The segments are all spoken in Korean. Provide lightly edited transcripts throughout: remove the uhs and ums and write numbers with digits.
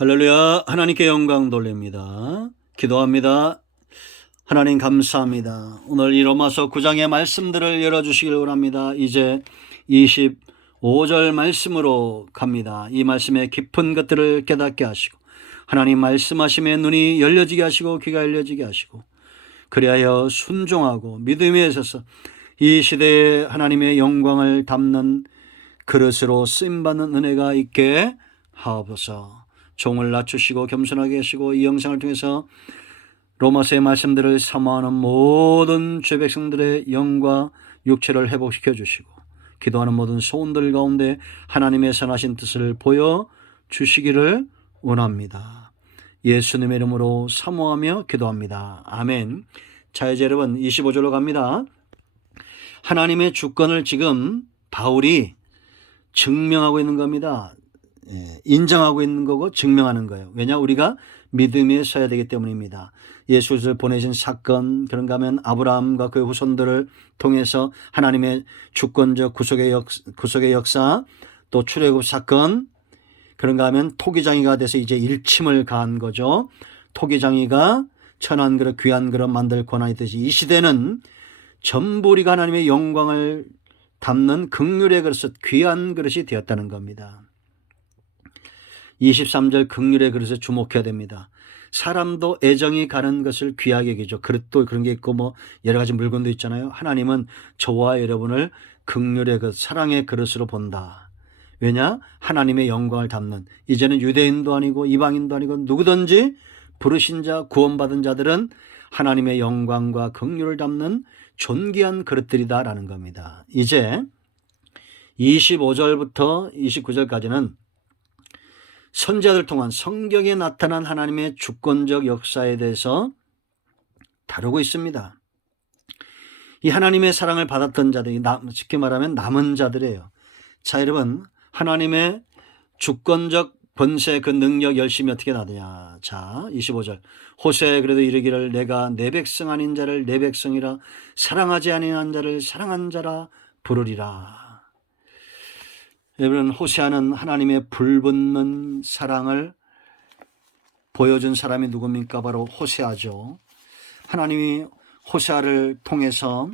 할렐루야. 하나님께 영광 돌립니다. 기도합니다. 하나님 감사합니다. 오늘 이 로마서 9장의 말씀들을 열어주시길 원합니다. 이제 25절 말씀으로 갑니다. 이 말씀의 깊은 것들을 깨닫게 하시고 하나님 말씀하심에 눈이 열려지게 하시고 귀가 열려지게 하시고 그리하여 순종하고 믿음에 있어서 이 시대에 하나님의 영광을 담는 그릇으로 쓰임받는 은혜가 있게 하옵소서. 종을 낮추시고 겸손하게 하시고 이 영상을 통해서 로마서의 말씀들을 사모하는 모든 죄 백성들의 영과 육체를 회복시켜 주시고 기도하는 모든 소원들 가운데 하나님의 선하신 뜻을 보여주시기를 원합니다. 예수님의 이름으로 사모하며 기도합니다. 아멘. 자, 이제 여러분 25절로 갑니다. 하나님의 주권을 지금 바울이 증명하고 있는 겁니다. 인정하고 있는 거고 증명하는 거예요. 왜냐? 우리가 믿음에 서야 되기 때문입니다. 예수를 보내신 사건, 그런가 하면 아브라함과 그의 후손들을 통해서 하나님의 주권적 구속의 역사, 또 출애굽 사건, 그런가 하면 토기장이가 돼서 이제 일침을 가한 거죠. 토기장이가 천한 그릇 귀한 그릇 만들 권한이 있듯이 이 시대는 전부 우리가 하나님의 영광을 담는 긍휼의 그릇, 귀한 그릇이 되었다는 겁니다. 23절 긍휼의 그릇에 주목해야 됩니다. 사람도 애정이 가는 것을 귀하게 여기죠. 그릇도 그런 게 있고 뭐 여러 가지 물건도 있잖아요. 하나님은 저와 여러분을 긍휼의 그릇, 사랑의 그릇으로 본다. 왜냐? 하나님의 영광을 담는, 이제는 유대인도 아니고 이방인도 아니고 누구든지 부르신 자, 구원받은 자들은 하나님의 영광과 긍휼을 담는 존귀한 그릇들이다라는 겁니다. 이제 25절부터 29절까지는 선지자들 통한 성경에 나타난 하나님의 주권적 역사에 대해서 다루고 있습니다. 이 하나님의 사랑을 받았던 자들이 쉽게 말하면 남은 자들이에요. 자, 여러분, 하나님의 주권적 권세, 그 능력 열심히 어떻게 나느냐. 자, 25절. 호세에 그래도 이르기를 내가 내 백성 아닌 자를 내 백성이라 사랑하지 아니한 자를 사랑한 자라 부르리라. 여러분, 호세아는 하나님의 불붙는 사랑을 보여준 사람이 누굽니까? 바로 호세아죠. 하나님이 호세아를 통해서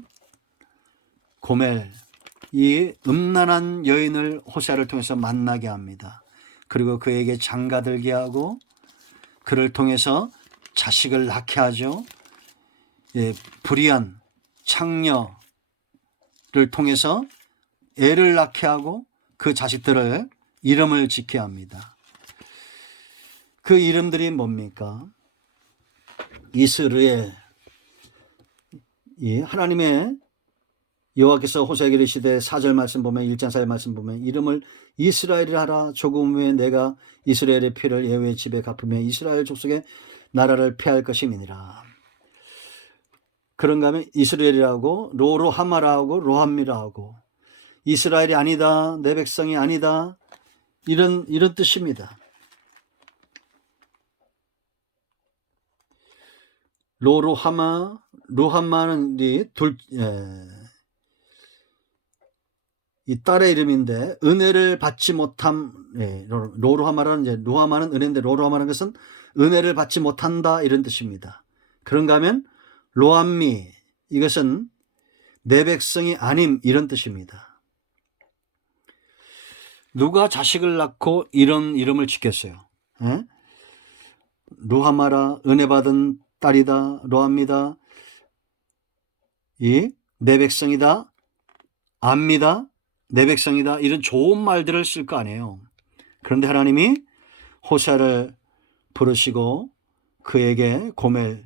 고멜, 이 음란한 여인을 호세아를 통해서 만나게 합니다. 그리고 그에게 장가들게 하고 그를 통해서 자식을 낳게 하죠. 불의한 창녀를 통해서 애를 낳게 하고 그 자식들을 이름을 짓게 합니다. 그 이름들이 뭡니까? 이스라엘. 하나님의 여호와께서 호세아에게 이르시되 4절 말씀 보면 1장 4절 말씀 보면 이름을 이스라엘이라 하라. 조금 후에 내가 이스라엘의 피를 예후의 집에 갚으며 이스라엘 족속의 나라를 폐할 것임이니라. 그런가 하면 이스라엘이라고 로로하마라고 로함미라고 이스라엘이 아니다, 내 백성이 아니다, 이런 뜻입니다. 로함마는 이 딸의 이름인데 은혜를 받지 못함. 로로하마라는 이제 로하마는 은혜인데 로로하마라는 것은 은혜를 받지 못한다 이런 뜻입니다. 그런가 하면 로함미, 이것은 내 백성이 아님 이런 뜻입니다. 누가 자식을 낳고 이런 이름을 짓겠어요? 루하마라, 은혜 받은 딸이다, 로합니다, 내 백성이다, 압니다, 내 백성이다, 이런 좋은 말들을 쓸 거 아니에요. 그런데 하나님이 호세아를 부르시고 그에게 고멜,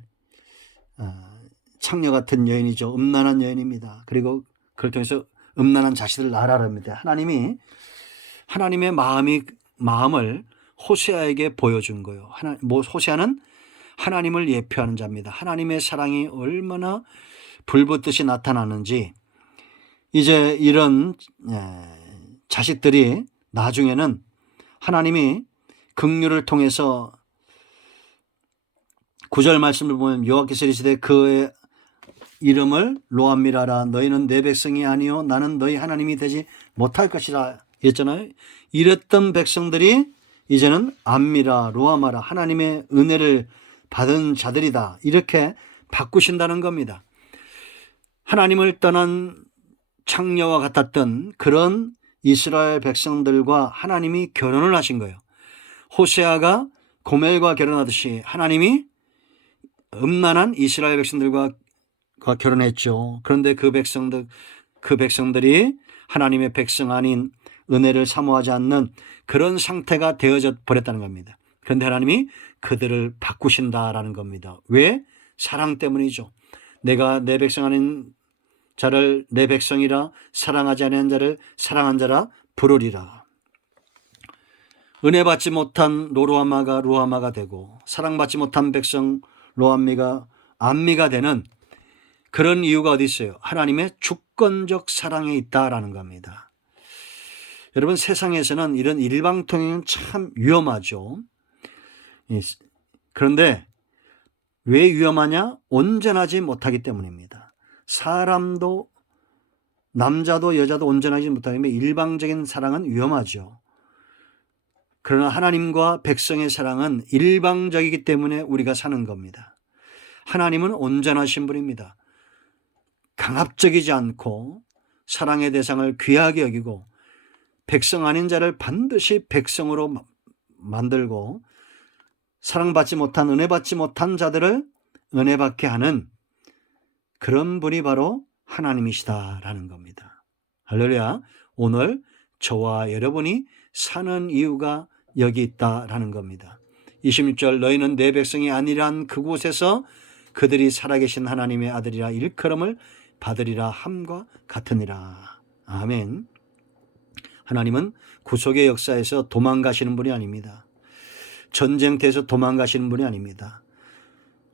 창녀 같은 여인이죠. 음란한 여인입니다. 그리고 그걸 통해서 음란한 자식을 낳으라 합니다. 하나님의 마음을 호세아에게 보여준 거예요. 호세아는 하나님을 예표하는 자입니다. 하나님의 사랑이 얼마나 불붙듯이 나타나는지 이제 이런 자식들이 나중에는 하나님이 긍휼을 통해서 9절 말씀을 보면 여호와께서 이르시되 그의 이름을 로함미라라. 너희는 내 백성이 아니요 나는 너희 하나님이 되지 못할 것이라 했잖아요. 이랬던 백성들이 이제는 암미라 루아마라 하나님의 은혜를 받은 자들이다 이렇게 바꾸신다는 겁니다. 하나님을 떠난 창녀와 같았던 그런 이스라엘 백성들과 하나님이 결혼을 하신 거예요. 호세아가 고멜과 결혼하듯이 하나님이 음란한 이스라엘 백성들과 결혼했죠. 그런데 그 백성들이 하나님의 백성 아닌 은혜를 사모하지 않는 그런 상태가 되어져 버렸다는 겁니다. 그런데 하나님이 그들을 바꾸신다라는 겁니다. 왜? 사랑 때문이죠. 내가 내 백성 아닌 자를 내 백성이라 사랑하지 않은 자를 사랑한 자라 부르리라. 은혜 받지 못한 로루아마가 루아마가 되고 사랑받지 못한 백성 로암미가 암미가 되는 그런 이유가 어디 있어요? 하나님의 주권적 사랑에 있다라는 겁니다. 여러분, 세상에서는 이런 일방통행은 참 위험하죠. 그런데 왜 위험하냐? 온전하지 못하기 때문입니다. 사람도 남자도 여자도 온전하지 못하기 때문에 일방적인 사랑은 위험하죠. 그러나 하나님과 백성의 사랑은 일방적이기 때문에 우리가 사는 겁니다. 하나님은 온전하신 분입니다. 강압적이지 않고 사랑의 대상을 귀하게 여기고 백성 아닌 자를 반드시 백성으로 만들고 사랑받지 못한 은혜받지 못한 자들을 은혜받게 하는 그런 분이 바로 하나님이시다라는 겁니다. 할렐루야. 오늘 저와 여러분이 사는 이유가 여기 있다라는 겁니다. 26절 너희는 내 백성이 아니란 그곳에서 그들이 살아계신 하나님의 아들이라 일컬음을 받으리라 함과 같으니라. 아멘. 하나님은 구속의 역사에서 도망가시는 분이 아닙니다. 전쟁터에서 도망가시는 분이 아닙니다.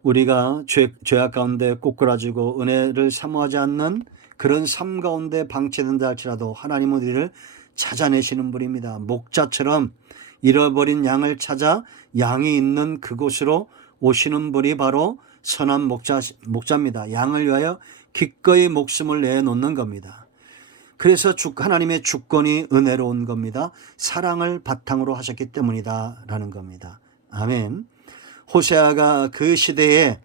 우리가 죄악 가운데 꼬꾸라지고 은혜를 사모하지 않는 그런 삶 가운데 방치된다 할지라도 하나님은 우리를 찾아내시는 분입니다. 목자처럼 잃어버린 양을 찾아 양이 있는 그곳으로 오시는 분이 바로 선한 목자입니다. 양을 위하여 기꺼이 목숨을 내놓는 겁니다. 그래서 하나님의 주권이 은혜로운 겁니다. 사랑을 바탕으로 하셨기 때문이다 라는 겁니다. 아멘. 호세아가 그 시대에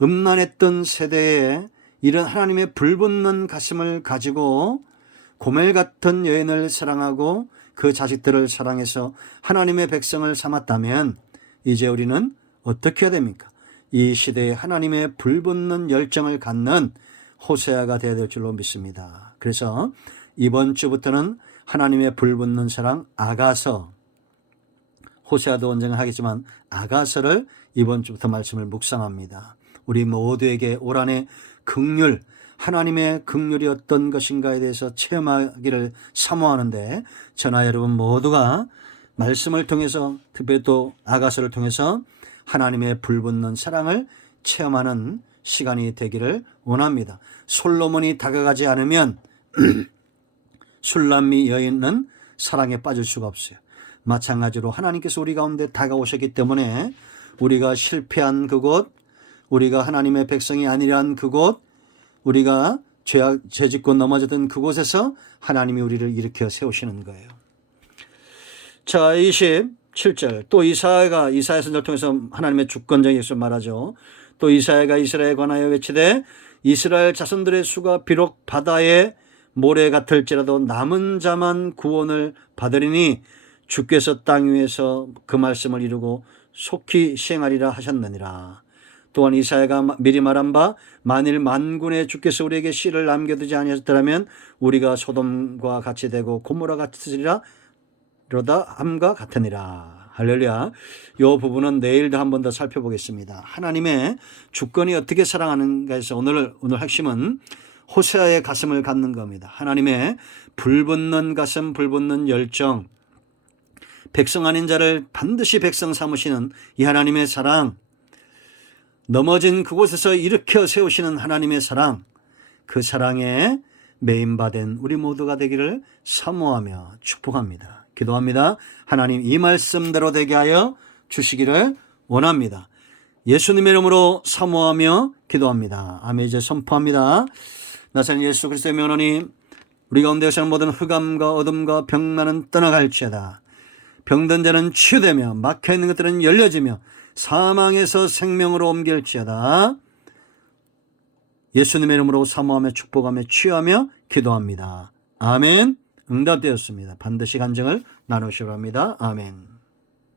음란했던 세대에 이런 하나님의 불붙는 가슴을 가지고 고멜 같은 여인을 사랑하고 그 자식들을 사랑해서 하나님의 백성을 삼았다면 이제 우리는 어떻게 해야 됩니까? 이 시대에 하나님의 불붙는 열정을 갖는 호세아가 되어야 될 줄로 믿습니다. 그래서 이번 주부터는 하나님의 불붙는 사랑 아가서, 호세아도 언젠가 하겠지만 아가서를 이번 주부터 말씀을 묵상합니다. 우리 모두에게 올 한해 긍휼, 하나님의 긍휼이 어떤 것인가에 대해서 체험하기를 사모하는데 저나 여러분 모두가 말씀을 통해서 특별히 또 아가서를 통해서 하나님의 불붙는 사랑을 체험하는 시간이 되기를 원합니다. 솔로몬이 다가가지 않으면 술람미 여인은 사랑에 빠질 수가 없어요. 마찬가지로 하나님께서 우리 가운데 다가오셨기 때문에 우리가 실패한 그곳, 우리가 하나님의 백성이 아니란 그곳, 우리가 죄 짓고 넘어졌던 그곳에서 하나님이 우리를 일으켜 세우시는 거예요. 자, 27절 또 이사야 선지자를 통해서 하나님의 주권적인 것을 말하죠. 또 이사야가 이스라엘에 관하여 외치되 이스라엘 자손들의 수가 비록 바다의 모래 같을지라도 남은 자만 구원을 받으리니 주께서 땅 위에서 그 말씀을 이루고 속히 시행하리라 하셨느니라. 또한 이사야가 미리 말한 바 만일 만군의 주께서 우리에게 씨를 남겨두지 아니하셨더라면 우리가 소돔과 같이 되고 고모라 같으리라 로다 함과 같으니라. 할렐루야. 이 부분은 내일도 한 번 더 살펴보겠습니다. 하나님의 주권이 어떻게 사랑하는가에서 오늘 핵심은 호세아의 가슴을 갖는 겁니다. 하나님의 불붙는 가슴, 불붙는 열정, 백성 아닌 자를 반드시 백성 삼으시는 이 하나님의 사랑, 넘어진 그곳에서 일으켜 세우시는 하나님의 사랑, 그 사랑에 메인받은 우리 모두가 되기를 사모하며 축복합니다. 기도합니다. 하나님 이 말씀대로 되게 하여 주시기를 원합니다. 예수님의 이름으로 사모하며 기도합니다. 아멘. 이제 선포합니다. 나사렛 예수 그리스도의 명하니 우리 가운데 사는 모든 흑암과 어둠과 병나는 떠나갈지어다. 병든 자는 치유되며 막혀있는 것들은 열려지며 사망에서 생명으로 옮길지어다. 예수님의 이름으로 사모하며 축복하며 치유하며 기도합니다. 아멘. 응답되었습니다. 반드시 간증을 나누시기 바랍니다. 아멘.